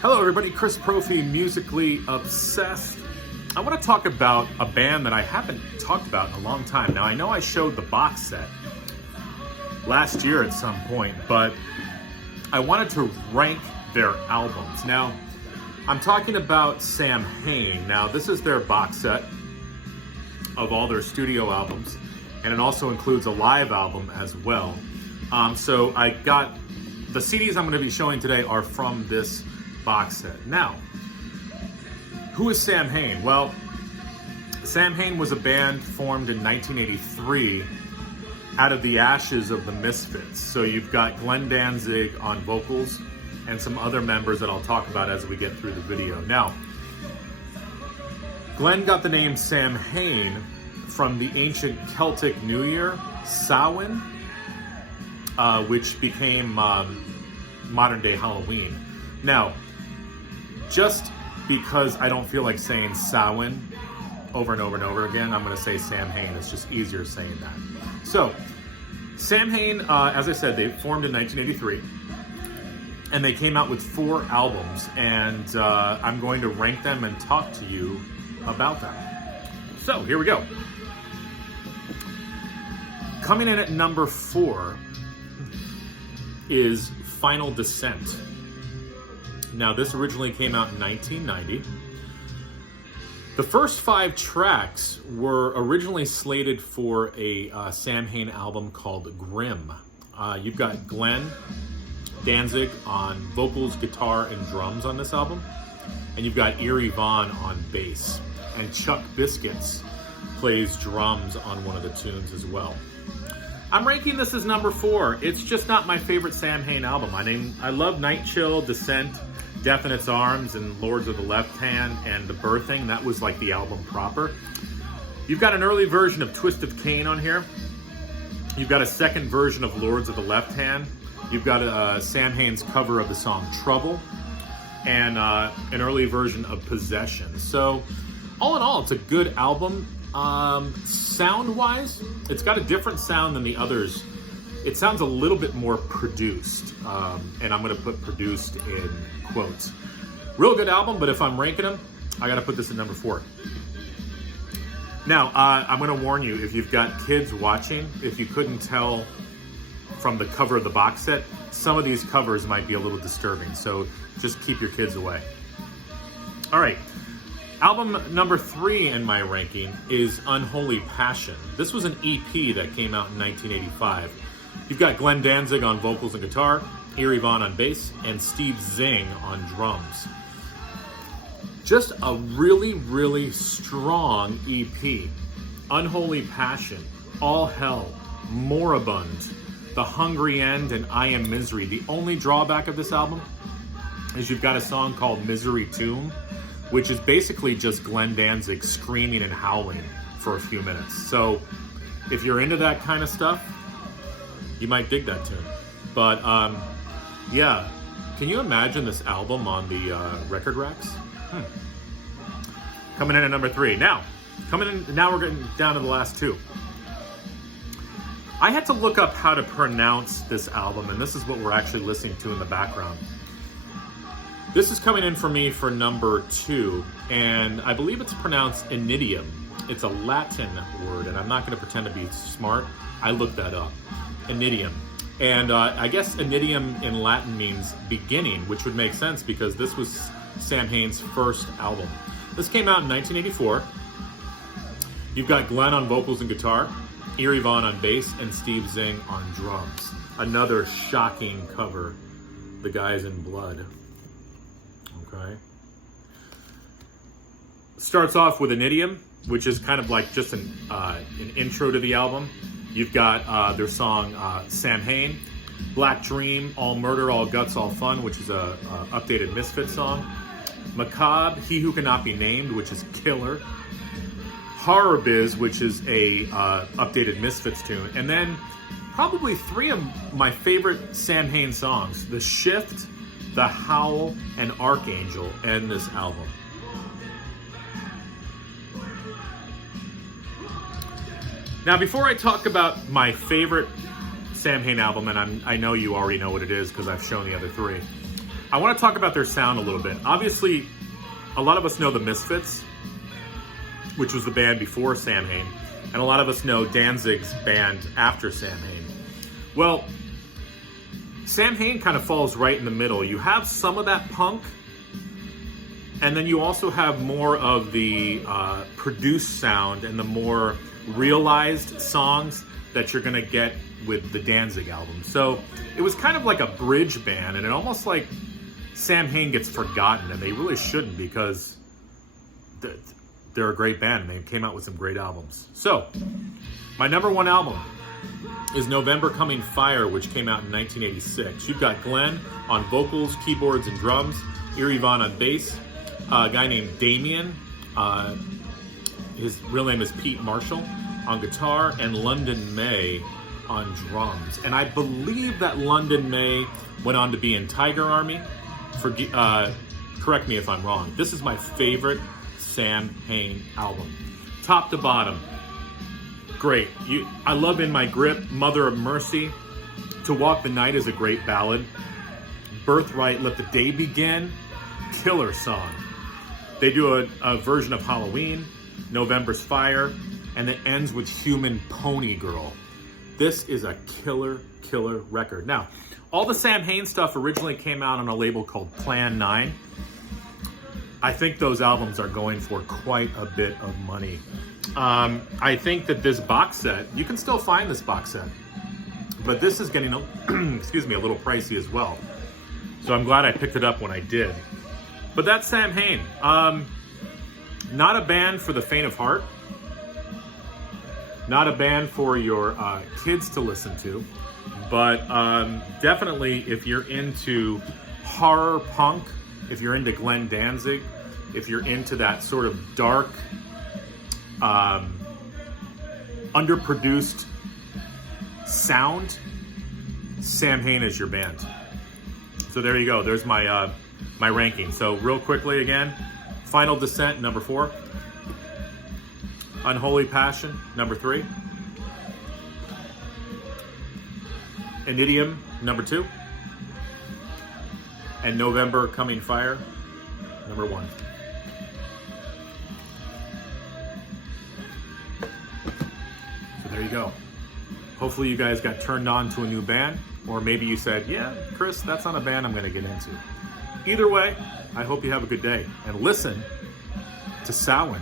Hello everybody, Chris Profi, Musically Obsessed. I want to talk about a band that I haven't talked about in a long time. Now I know I showed the box set last year at some point, but I wanted to rank their albums. Now, I'm talking about Samhain. Now this is their box set of all their studio albums, and it also includes a live album as well. So I got, the CDs I'm going to be showing today are from this box set. Now, who is Samhain? Well, Samhain was a band formed in 1983 out of the ashes of the Misfits. So you've got Glenn Danzig on vocals and some other members that I'll talk about as we get through the video. Now, Glenn got the name Samhain from the ancient Celtic New Year, Samhain, which became modern day Halloween. Now, just because I don't feel like saying Samhain over and over and over again, I'm going to say Samhain. It's just easier saying that. So, Samhain, as I said, they formed in 1983, and they came out with 4 albums, and I'm going to rank them and talk to you about them. So, here we go. Coming in at number 4 is Final Descent. Now, this originally came out in 1990. The first 5 tracks were originally slated for a Samhain album called Grim. You've got Glenn Danzig on vocals, guitar, and drums on this album. And you've got Eerie Von on bass. And Chuck Biscuits plays drums on one of the tunes as well. I'm ranking this as number 4. It's just not my favorite Samhain album. I love Night Chill, Descent, Death in Its Arms, and Lords of the Left Hand, and The Birthing. That was like the album proper. You've got an early version of Twist of Cain on here. You've got a second version of Lords of the Left Hand. You've got Samhain's cover of the song Trouble, and an early version of Possession. So, all in all, it's a good album. Sound-wise, it's got a different sound than the others. It sounds a little bit more produced, and I'm going to put produced in quotes. Real good album, but if I'm ranking them, I got to put this at number 4. Now, I'm going to warn you, if you've got kids watching, if you couldn't tell from the cover of the box set, some of these covers might be a little disturbing, so just keep your kids away. All right. Album number 3 in my ranking is Unholy Passion. This was an EP that came out in 1985. You've got Glenn Danzig on vocals and guitar, Eerie Von on bass, and Steve Zing on drums. Just a really, really strong EP. Unholy Passion, All Hell, Moribund, The Hungry End, and I Am Misery. The only drawback of this album is you've got a song called Misery Tomb, which is basically just Glenn Danzig screaming and howling for a few minutes. So if you're into that kind of stuff, you might dig that tune. But yeah, can you imagine this album on the record racks? Coming in at number 3. Now we're getting down to the last 2. I had to look up how to pronounce this album, and this is what we're actually listening to in the background. This is coming in for me for number 2, and I believe it's pronounced Inidium. It's a Latin word, and I'm not going to pretend to be smart. I looked that up. Inidium. And I guess Inidium in Latin means beginning, which would make sense because this was Samhain's first album. This came out in 1984. You've got Glenn on vocals and guitar, Eerie Von on bass, and Steve Zing on drums. Another shocking cover. The Guy's in Blood. Okay. Starts off with Inidium, which is kind of like just an intro to the album. You've got their song Samhain, Black Dream, All Murder, All Guts, All Fun, which is a updated Misfits song. Macabre, He Who Cannot Be Named, which is killer. Horror Biz, which is a updated Misfits tune. And then probably 3 of my favorite Samhain songs, The Shift, The Howl, and Archangel, end this album. Now, before I talk about my favorite Samhain album, and I know you already know what it is because I've shown the other 3, I want to talk about their sound a little bit. Obviously, a lot of us know the Misfits, which was the band before Samhain, and a lot of us know Danzig's band after Samhain. Well, Samhain kind of falls right in the middle. You have some of that punk, and then you also have more of the produced sound and the more realized songs that you're gonna get with the Danzig album. So it was kind of like a bridge band, and it almost like Samhain gets forgotten, and they really shouldn't, because they're a great band and they came out with some great albums. So my number one album is November Coming Fire, which came out in 1986. You've got Glenn on vocals, keyboards, and drums, Eerie Von on bass, a guy named Damien, his real name is Pete Marshall, on guitar, and London May on drums. And I believe that London May went on to be in Tiger Army. Correct me if I'm wrong. This is my favorite Samhain album. Top to bottom, great. I love In My Grip, Mother of Mercy. To Walk the Night is a great ballad. Birthright, Let the Day Begin, killer song. They do a version of Halloween, November's Fire, and it ends with Human Pony Girl. This is a killer record. Now, all the Samhain stuff originally came out on a label called Plan 9. I think those albums are going for quite a bit of money. I think that this box set, you can still find this box set, but this is getting, excuse me, a little pricey as well. So I'm glad I picked it up when I did. But that's Samhain. Not a band for the faint of heart. Not a band for your kids to listen to. But definitely if you're into horror punk, if you're into Glenn Danzig, if you're into that sort of dark, underproduced sound, Samhain is your band. So there you go. There's my my ranking. So real quickly again, Final Descent, number 4. Unholy Passion, number 3. Inidium, number 2. And November Coming Fire, number 1. So there you go. Hopefully you guys got turned on to a new band, or maybe you said, yeah, Chris, that's not a band I'm gonna get into. Either way, I hope you have a good day, and listen to Samhain.